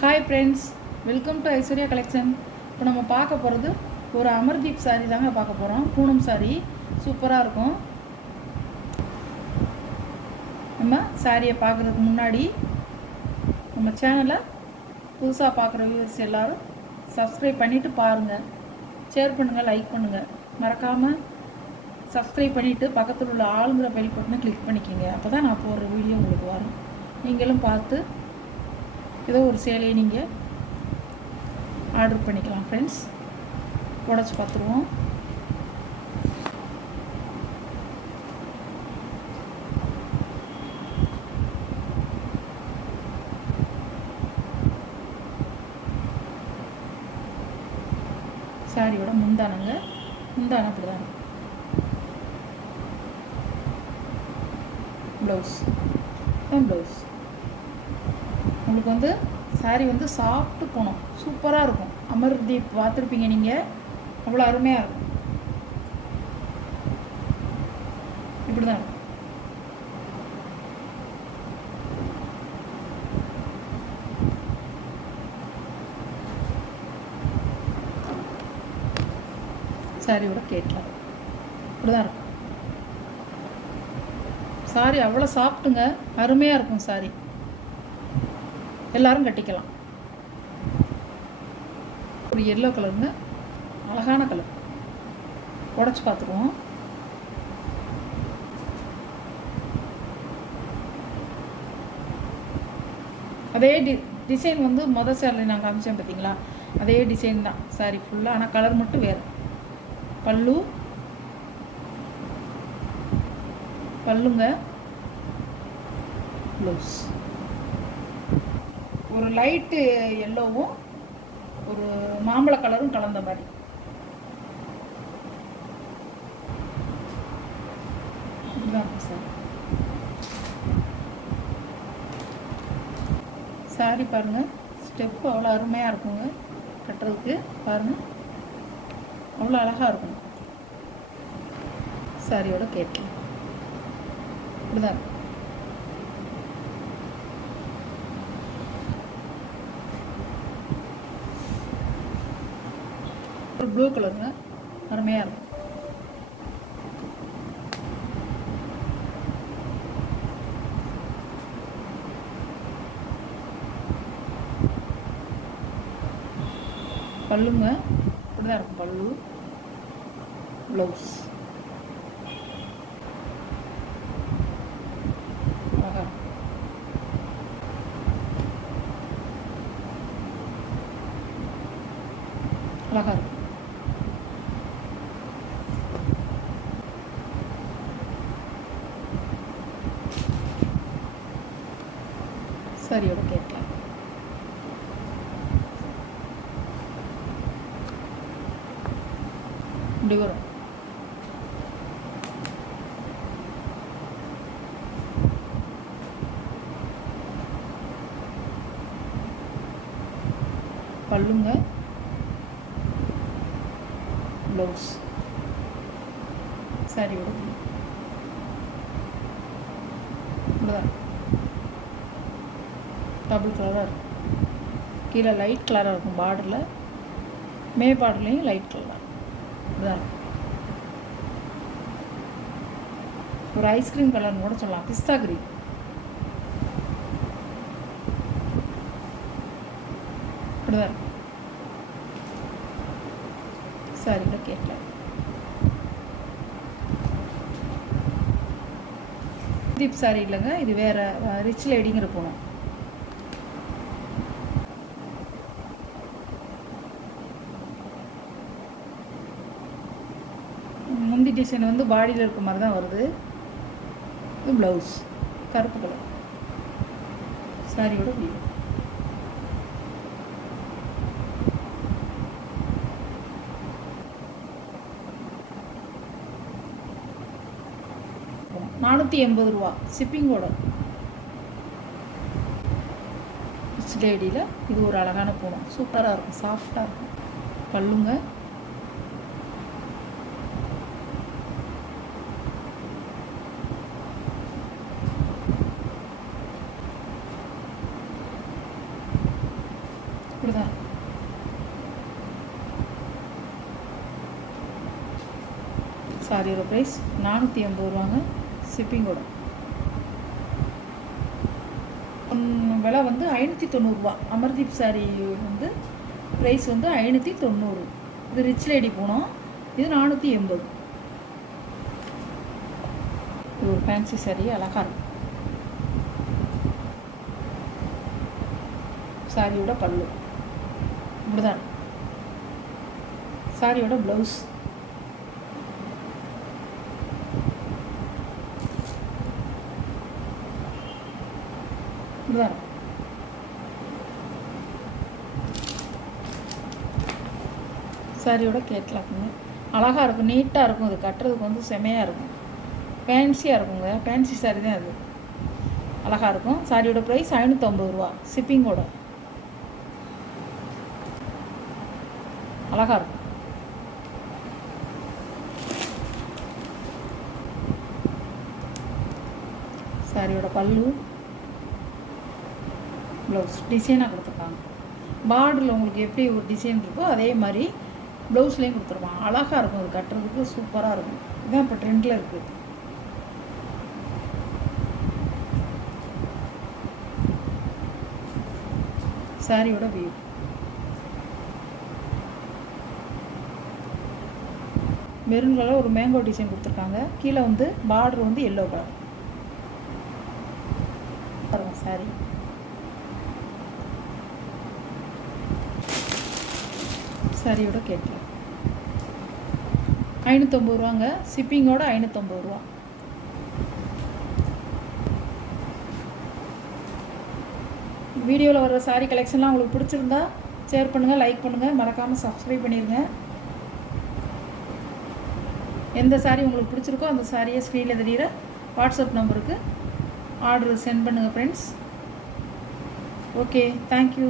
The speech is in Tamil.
Hi friends, welcome to Aishwarya collection. இப்போ நம்ம பார்க்க போகிறது ஒரு அமர்தீப் சாரீ தாங்க பார்க்க போகிறோம். பூனம் சாரீ சூப்பராக இருக்கும். நம்ம சாரியை பார்க்குறதுக்கு முன்னாடி நம்ம சேனலை புதுசாக பார்க்குற வியூவர்ஸ் எல்லோரும் சப்ஸ்கிரைப் பண்ணிவிட்டு பாருங்கள், ஷேர் பண்ணுங்கள், லைக் பண்ணுங்கள். மறக்காமல் சப்ஸ்கிரைப் பண்ணிவிட்டு பக்கத்தில் உள்ள ஆளுங்கிற பெல் பட்டனை கிளிக் பண்ணிக்கோங்க. அப்போ தான் நான் போடுற வீடியோ உங்களுக்கு வரும். நீங்களும் பார்த்து ஏதோ ஒரு சேலையை நீங்கள் ஆர்டர் பண்ணிக்கலாம். ஃப்ரெண்ட்ஸ், உடச்சி பார்த்துருவோம். சாரியோட முந்தானங்க, முந்தான அப்படி தான். ப்ளவுஸ் ப்ளவுஸ் உங்களுக்கு வந்து சாரீ வந்து சாஃப்ட்டு போகணும், சூப்பராக இருக்கும். அமர்தீப் பார்த்துருப்பீங்க நீங்கள், அவ்வளோ அருமையாக இருக்கும். இப்படி தான் இருக்கும். சாரியோட கேட்கலாம் இப்படி தான் இருக்கும். சாரி அவ்வளோ சாஃப்ட்டுங்க, அருமையாக இருக்கும். சாரி எல்லாரும் கட்டிக்கலாம். ஒரு எல்லோ கலருங்க, அழகான கலர். உடச்சி பார்த்துருவோம். அதே டிசைன் வந்து மொதல் சேரில் நான் காமிச்சேன் பார்த்தீங்களா, அதே டிசைன் தான் சாரி ஃபுல்லாக. ஆனால் கலர் மட்டும் வேறு. பல்லுங்க, ப்ளவுஸ் ஒரு லைட்டு எல்லோவும் ஒரு மாம்பழ கலரும் கலந்த மாதிரி. இதுதான் சார் சாரி. பாருங்கள், ஸ்டெப்பு அவ்வளோ அருமையாக இருக்குங்க கட்டுறதுக்கு. பாருங்கள், அவ்வளோ அழகாக இருக்கும். சாரியோட கேட்கலாம் இப்படிதான் இருக்கும். ஒரு ப்ளூ கலருங்க, அருமையாக இருக்கும். பல்லுங்க இப்படி தான் இருக்கும். பல்லு, ப்ளவுஸ் அழகாக அழகாக இருக்கும். சாரியோட கேட்கலாம் இப்படி வரும். பல்லுங்க, ப்ளவுஸ் சாரியோட இப்படிதான் டபுள் கலராக இருக்கும். கீழே லைட் கலராக இருக்கும் பார்டரில், மே பார்டர்லேயும் லைட் கலராக இதுதான். ஒரு ஐஸ்கிரீம் கலர்னு கூட சொல்லலாம், பிஸ்தா கிரீன். இப்படிதான் இருக்கும். சாரி கூட கேட்கல. தீப் சாரி இல்லைங்க, இது வேறு ரிச் லேடிங்கிற போனோம். முந்தி டிசைன் வந்து பாடியில் இருக்க மாதிரி தான் வருது. இது ப்ளவுஸ் கருப்பு கலர். சாரியோட வியூ ₹480 ஷிப்பிங்கோட. ரிச் லேடியில் இது ஒரு அழகான பூனம், சூப்பராக இருக்கும், சாஃப்டாக இருக்கும். பல்லுங்க, இப்படிதான். சாரியோட ப்ரைஸ் 480 ரூபாங்க, ஷிப்பிங்கோட. விலை வந்து 590 ரூபா. அமர்தீப் சாரி வந்து ப்ரைஸ் வந்து 590. இது ரிச் லேடி போனோம், இது 480. இது ஒரு ஃபேன்சி சாரி, அழகாக இருக்கும். சாரியோட பல்லு இப்படிதான். சாரியோட ப்ளவுஸ் இப்படிதான். சாரியோட கேட்லாக்குங்க, அழகாக இருக்கும், நீட்டாக இருக்கும். இது கட்டுறதுக்கு வந்து செமையாக இருக்கும், ஃபேன்சியாக இருக்குங்க. ஃபேன்சி சாரி தான் அது, அழகாக இருக்கும். சாரியோட ப்ரைஸ் 550 ரூபா, ஷிப்பிங்கோட. அழகாக இருக்கும். சாரியோட பல்லு, ப்ளவுஸ் டிசைனாக கொடுத்துருக்காங்க. பார்டரில் உங்களுக்கு எப்படி ஒரு டிசைன் இருக்கோ அதே மாதிரி ப்ளவுஸ்லேயும் கொடுத்துருப்பாங்க. அழகாக இருக்கும், அது கட்டுறதுக்கு சூப்பராக இருக்கும். இதுதான் இப்போ ட்ரெண்டில் இருக்குது. சாரியோட வியூ மெரூன் கலர் ஒரு மேங்கோ டிசைன் கொடுத்துருக்காங்க. கீழே வந்து பார்டர் வந்து எல்லோ கலர் பாருங்கள். சாரி சாரியோட கேட்கலாம் 550 ரூபாங்க, ஷிப்பிங்கோட 550 ரூபா. வீடியோவில் வர்ற சாரி கலெக்ஷன்லாம் உங்களுக்கு பிடிச்சிருந்தா ஷேர் பண்ணுங்கள், லைக் பண்ணுங்கள், மறக்காமல் சப்ஸ்கிரைப் பண்ணிடுங்க. எந்த சாரி உங்களுக்கு பிடிச்சிருக்கோ அந்த சாரியை ஸ்க்ரீனில் தெரிகிற வாட்ஸ்அப் நம்பருக்கு ஆர்டர் சென்ட் பண்ணுங்கள் ஃப்ரெண்ட்ஸ். Okay, thank you.